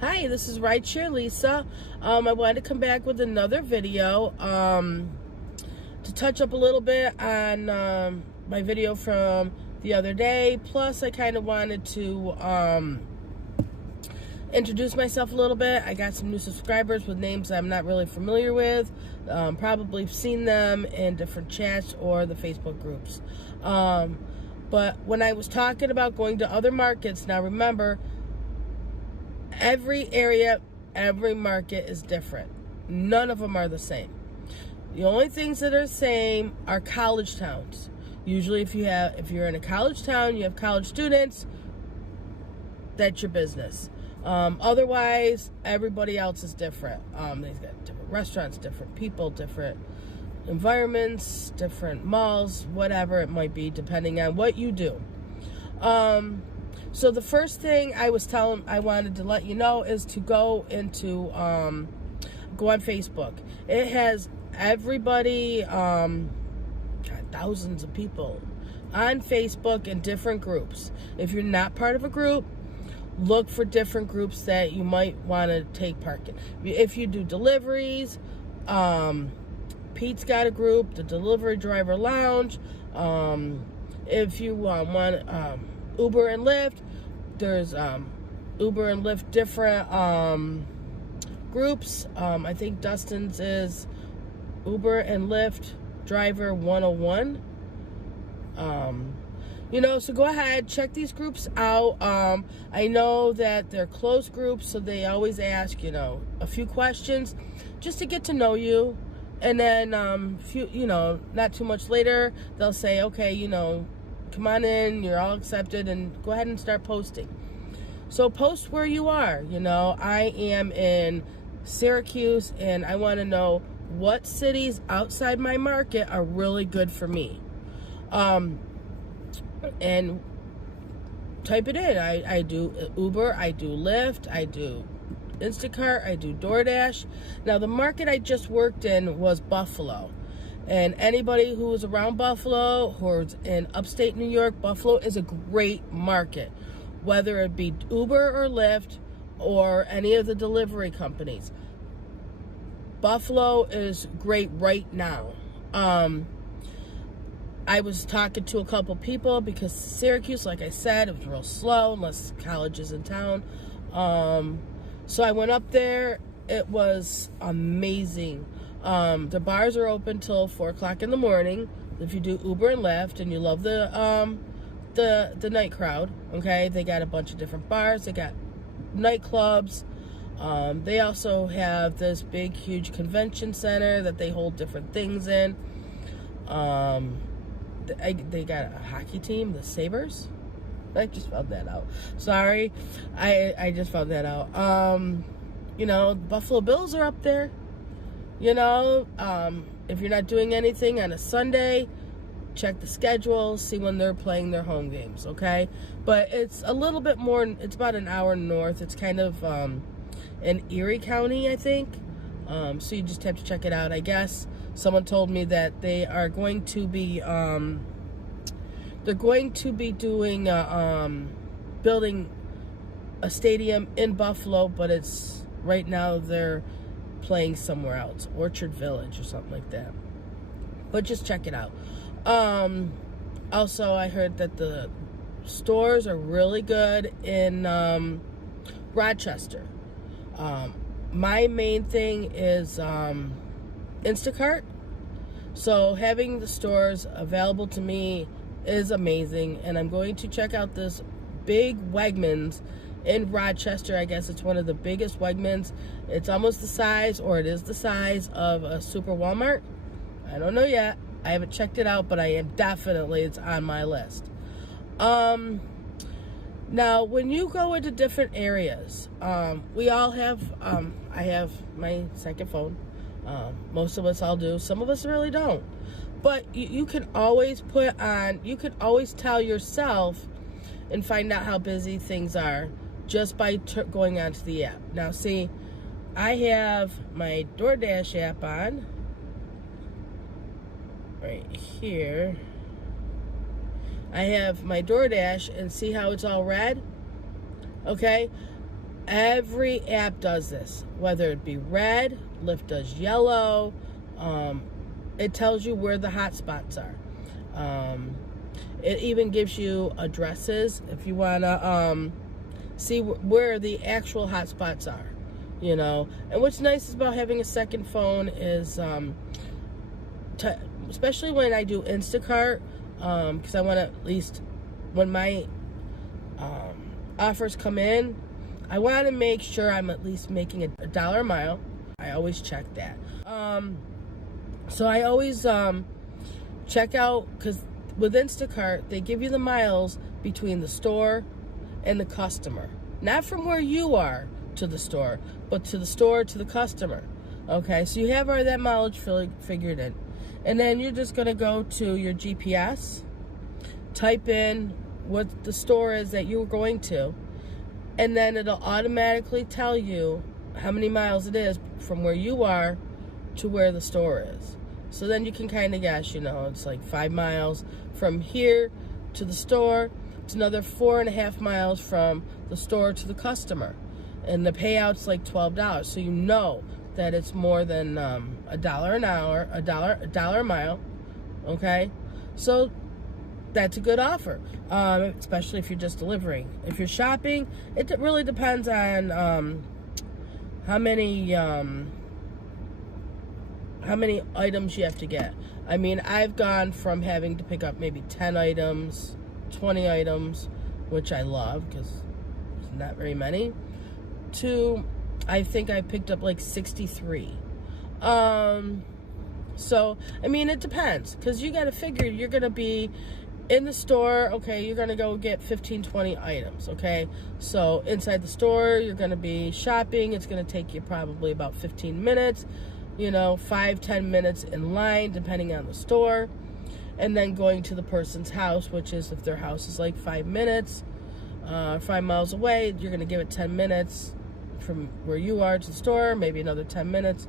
Hi, this is Rideshare Lisa. I wanted to come back with another video to touch up a little bit on my video from the other day. Plus, I kind of wanted to introduce myself a little bit. I got some new subscribers with names I'm not really familiar with. Probably seen them in different chats or the Facebook groups. But when I was talking about going to other markets, now remember, every area, every market is different. None of them are the same. The only things that are the same are college towns. Usually if you're in a college town, you have college students, that's your business. Otherwise, everybody else is different. They've got different restaurants, different people, different environments, different malls, whatever it might be, depending on what you do. So the first thing I wanted to let you know is to go on Facebook. It has everybody, thousands of people on Facebook in different groups. If you're not part of a group, look for different groups that you might want to take part in. If you do deliveries, Pete's got a group, the Delivery Driver Lounge. If you want Uber and Lyft, there's Uber and Lyft different groups. I think Dustin's is Uber and Lyft Driver 101. So go ahead, check these groups out. I know that they're closed groups, so they always ask, a few questions just to get to know you. And then, not too much later, they'll say, okay, come on in, you're all accepted, and go ahead and start posting. So post where you are. I am in Syracuse, and I want to know what cities outside my market are really good for me. And type it in. I do Uber, I do Lyft, I do Instacart, I do DoorDash. Now, the market I just worked in was Buffalo. And anybody who is around Buffalo, who's in upstate New York, Buffalo is a great market. Whether it be Uber or Lyft or any of the delivery companies. Buffalo is great right now. I was talking to a couple people because Syracuse, like I said, it was real slow unless college is in town. So I went up there. It was amazing. The bars are open till 4 o'clock in the morning. If you do Uber and Lyft and you love the night crowd, okay, they got a bunch of different bars. They got nightclubs. They also have this big, huge convention center that they hold different things in. They got a hockey team, the Sabres. I just found that out. Sorry, I just found that out. Buffalo Bills are up there. If you're not doing anything on a Sunday, check the schedule, see when they're playing their home games, okay? But it's a little bit more, it's about an hour north. It's kind of in Erie County, I think. So you just have to check it out, I guess. Someone told me that they are going to be, doing, building a stadium in Buffalo, but it's, right now they're playing somewhere else, Orchard Village or something like that. But just check it out. Also, I heard that the stores are really good in Rochester. My main thing is Instacart. So having the stores available to me is amazing. And I'm going to check out this big Wegmans in Rochester. I guess it's one of the biggest Wegmans. It's almost the size, or it is the size of a Super Walmart. I don't know yet. I haven't checked it out, but it's on my list. Now, when you go into different areas, we all have, I have my second phone. Most of us all do. Some of us really don't. But you can always you can always tell yourself and find out how busy things are just by going onto the app. Now, see, I have my DoorDash app on right here. I have my DoorDash, and see how it's all red? Okay? Every app does this, whether it be red, Lyft does yellow. It tells you where the hot spots are. It even gives you addresses if you want to see where the actual hot spots are, you know. And what's nice about having a second phone is, especially when I do Instacart, because I want to, at least when my offers come in, I want to make sure I'm at least making $1 a mile. I always check that. So I always check out, because with Instacart, they give you the miles between the store and the customer. Not from where you are to the store, but to the store to the customer. Okay, so you have all that mileage figured in. And then you're just going to go to your GPS, type in what the store is that you're going to, and then it'll automatically tell you how many miles it is from where you are to where the store is. So then you can kind of guess, you know, it's like 5 miles from here to the store. It's another 4.5 miles from the store to the customer. And the payout's like $12. So you know that it's more than $1 an hour, $1 a mile. Okay? So that's a good offer, especially if you're just delivering. If you're shopping, it really depends on how many items you have to get. I mean, I've gone from having to pick up maybe 10 items, 20 items, which I love because it's not very many, to I think I picked up like 63. So, I mean, it depends, because you got to figure you're going to be in the store, okay, you're going to go get 15, 20 items, okay? So, inside the store, you're going to be shopping. It's going to take you probably about 15 minutes, you know, 5-10 minutes in line, depending on the store. And then going to the person's house, which is, if their house is like 5 minutes, 5 miles away, you're going to give it 10 minutes from where you are to the store, maybe another 10 minutes.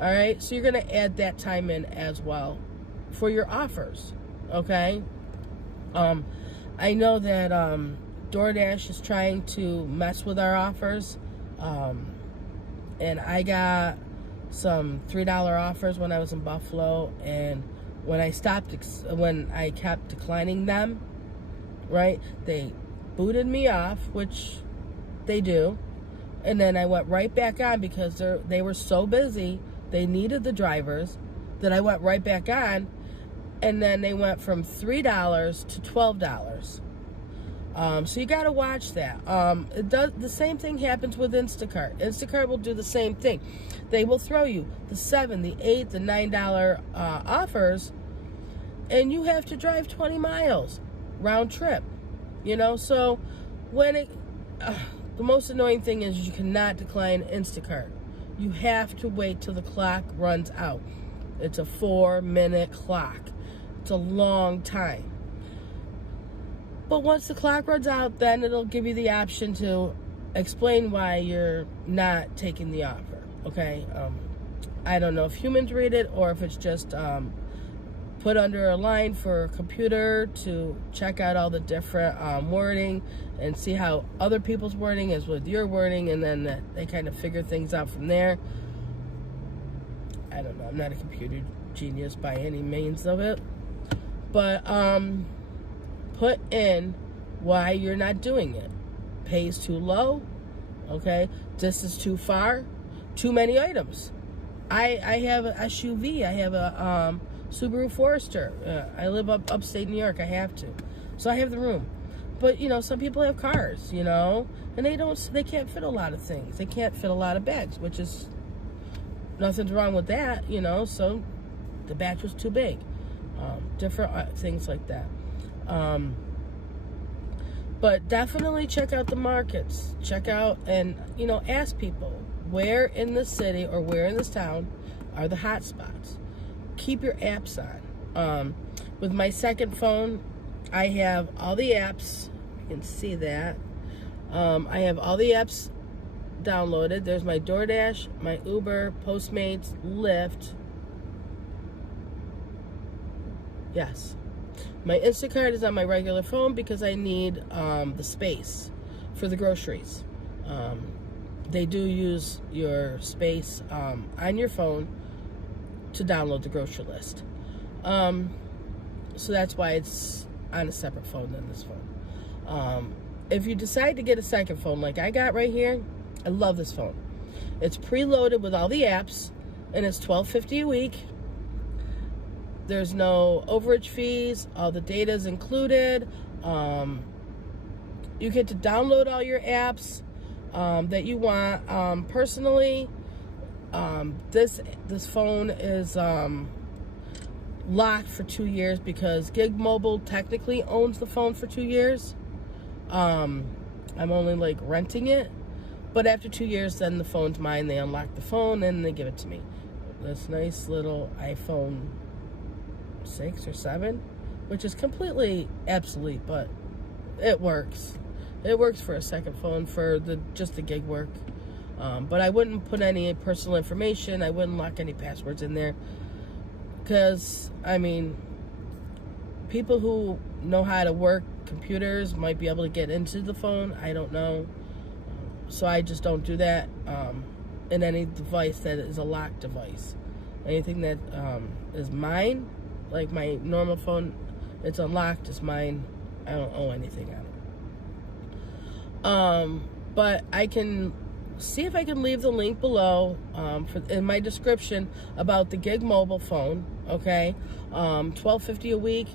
All right, so you're going to add that time in as well for your offers, okay? I know that DoorDash is trying to mess with our offers, and I got some $3 offers when I was in Buffalo, and when I kept declining them, right, they booted me off, which they do, and then I went right back on because they were so busy. They needed the drivers that I went right back on, and then they went from $3 to $12. So you got to watch that. The same thing happens with Instacart. Instacart will do the same thing. They will throw you the $7, the $8, the $9 offers, and you have to drive 20 miles round trip. You know, so when the most annoying thing is you cannot decline Instacart. You have to wait till the clock runs out. It's a 4-minute clock. It's a long time. But once the clock runs out, then it'll give you the option to explain why you're not taking the offer, okay? I don't know if humans read it or if it's just put under a line for a computer to check out all the different wording and see how other people's wording is with your wording, and then they kind of figure things out from there. I don't know. I'm not a computer genius by any means of it. But put in why you're not doing it. Pay's too low, okay? Distance too far, too many items. I have an SUV. I have a Subaru Forester. I live upstate New York. I have to, so I have the room. But you know, some people have cars, you know, and they can't fit a lot of things. They can't fit a lot of bags, which is nothing's wrong with that, you know. So the batch was too big. Different things like that. But definitely check out the markets. Check out and, you know, ask people where in the city or where in this town are the hot spots. Keep your apps on. With my second phone, I have all the apps. You can see that. I have all the apps downloaded. There's my DoorDash, my Uber, Postmates, Lyft. Yes. My Instacart is on my regular phone because I need the space for the groceries. they do use your space on your phone to download the grocery list. So that's why it's on a separate phone than this phone. If you decide to get a second phone like I got right here, I love this phone. It's preloaded with all the apps, and it's $12.50 a week. There's no overage fees. All the data is included. You get to download all your apps that you want. Personally, this phone is locked for 2 years because Gig Mobile technically owns the phone for 2 years. I'm only like renting it, but after 2 years, then the phone's mine. They unlock the phone and they give it to me. This nice little iPhone 6 or 7, which is completely obsolete, but it works. It works for a second phone for just the gig work. But I wouldn't put any personal information. I wouldn't lock any passwords in there. Because, I mean, people who know how to work computers might be able to get into the phone. I don't know. So I just don't do that in any device that is a locked device. Anything that is mine, like my normal phone, it's unlocked, it's mine. I don't owe anything on it. But I can see if I can leave the link below in my description about the Gig Mobile phone. Okay, $12.50 a week,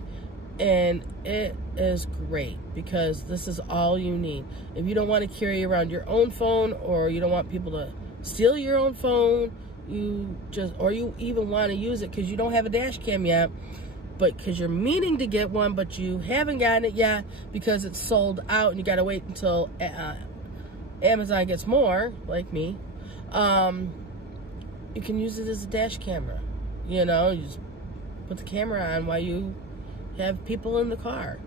and it is great because this is all you need. If you don't want to carry around your own phone, or you don't want people to steal your own phone, or you even want to use it because you don't have a dash cam yet, but because you're meaning to get one, but you haven't gotten it yet because it's sold out and you got to wait until Amazon gets more, like me. You can use it as a dash camera. You know, you just put the camera on while you have people in the car.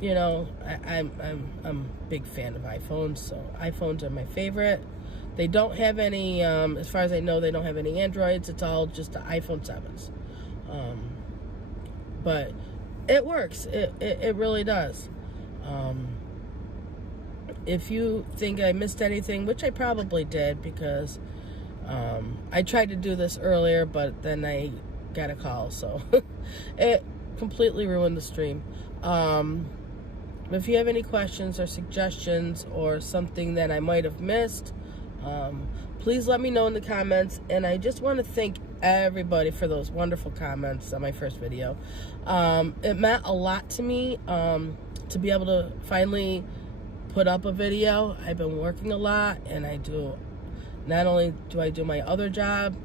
You know, I'm a big fan of iPhones, so iPhones are my favorite. They don't have any, as far as I know, they don't have any Androids. It's all just the iPhone 7s. But it works. It really does. If you think I missed anything, which I probably did, because I tried to do this earlier, but then I got a call, so it completely ruined the stream. If you have any questions or suggestions or something that I might have missed, please let me know in the comments. And I just want to thank everybody for those wonderful comments on my first video. It meant a lot to me to be able to finally put up a video. I've been working a lot, and not only do I do my other job,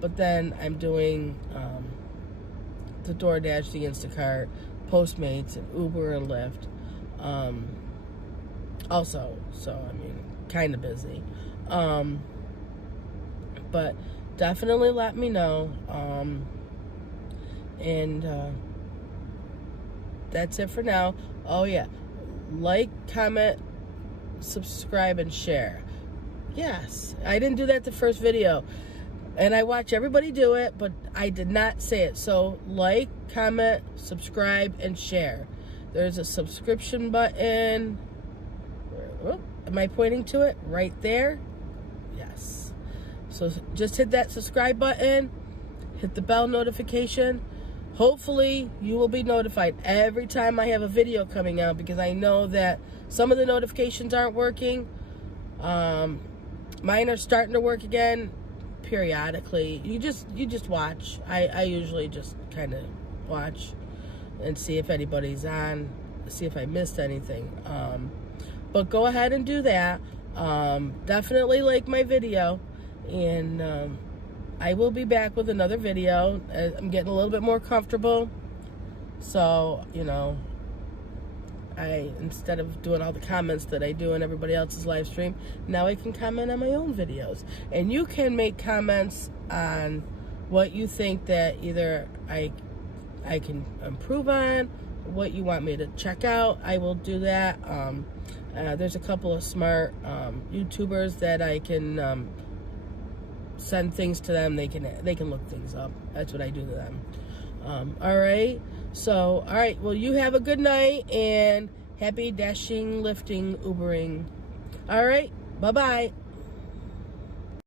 but then I'm doing the DoorDash, the Instacart, Postmates, and Uber and Lyft. Also, so I mean, kind of busy. But definitely let me know. And that's it for now. Oh yeah, like, comment, subscribe, and share. Yes, I didn't do that the first video, and I watch everybody do it, but I did not say it. So like, comment, subscribe, and share. There's a subscription button. Am I pointing to it? Right there. Yes. So just hit that subscribe button, hit the bell notification. Hopefully you will be notified every time I have a video coming out, because I know that some of the notifications aren't working. Mine are starting to work again periodically. You just watch. I usually just kind of watch and see if anybody's on, see if I missed anything. But go ahead and do that. Definitely like my video, and I will be back with another video. I'm getting a little bit more comfortable, so you know, instead of doing all the comments that I do in everybody else's live stream, now I can comment on my own videos. And you can make comments on what you think that either I can improve on, what you want me to check out. I will do that. There's a couple of smart YouTubers that I can send things to them. They can look things up. That's what I do to them. All right. So, all right. Well, you have a good night, and happy dashing, lifting, Ubering. All right. Bye. Bye-bye.